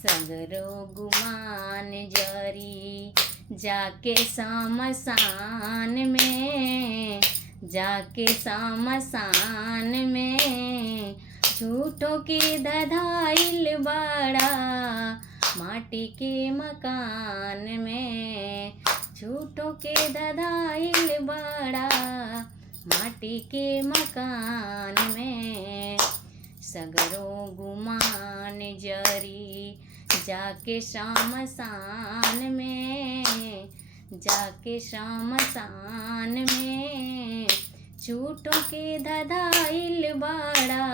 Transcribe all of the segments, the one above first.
सगरो गुमान जरी जाके शमशान में, जाके शमशान में। झूठों के धधाइल बड़ा माटी के मकान में, झूठों के धधाइल बड़ा माटी के मकान में। सगरो गुमान जरी जाके शमशान में, जाके शमशान में। झूठों के धधाइल बड़ा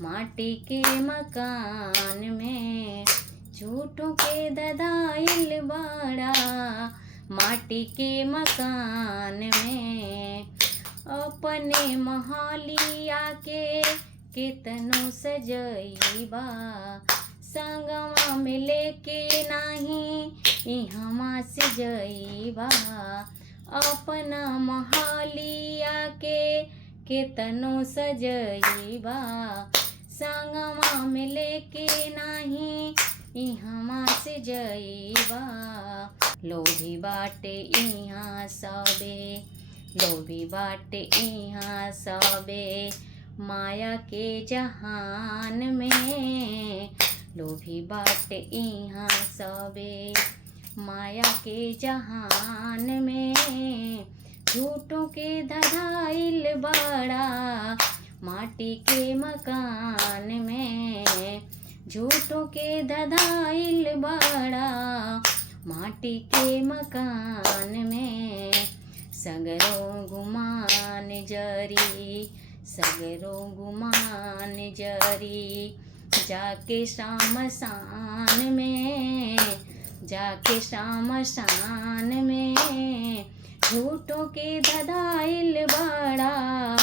माटी के मकान में, झूठों के धधाइल बड़ा माटी के मकान में। अपने महलिया के कितनो सजइबा, संगवा में लेके नाही इहवा से जइबा। अपना महलिया के कितनो सजइबा, संगवा में लेके नाही इहवा से जइबा। लोभी बाटे इहाँ सबे, लोभी बाटे इहाँ सबे माया के जहान में। लोभी बाटे इहाँ सबे माया के जहान में। झूठों के धधाइल बड़ा माटी के मकान में, झूठों के धधाइल बड़ा माटी के मकान में। सगरो गुमान जरी, सगरो गुमान जरी जाके शमशान में, जाके शमशान में। झूठों के धधाइल बड़ा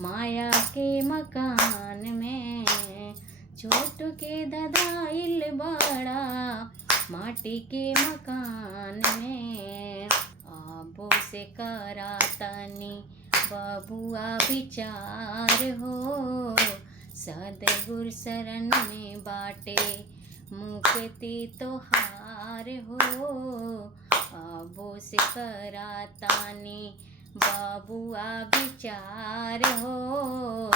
माया के मकान में, झूठों के धधाइल बड़ा माटी के मकान में। आबो से करा तनी बबुआ विचार हो, सदगुर शरण में बाटे मुक्ति तोहार हो। आबो से करा तानी बबुआ विचार हो,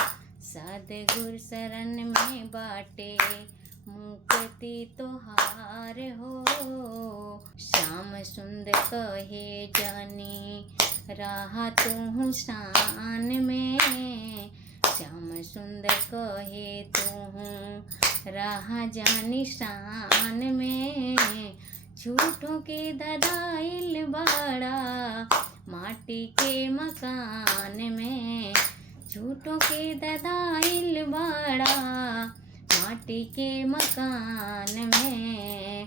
सदगुर शरण में बाटे मुक्ति तोहार हो। श्याम सुंदर कहे जानी राह तू शान में, श्याम सुंदर कहे तू राह जानी शान में। झूठों के धधाइल बड़ा माटी के मकान में, झूठों के धधाइल बड़ा माटी के मकान में।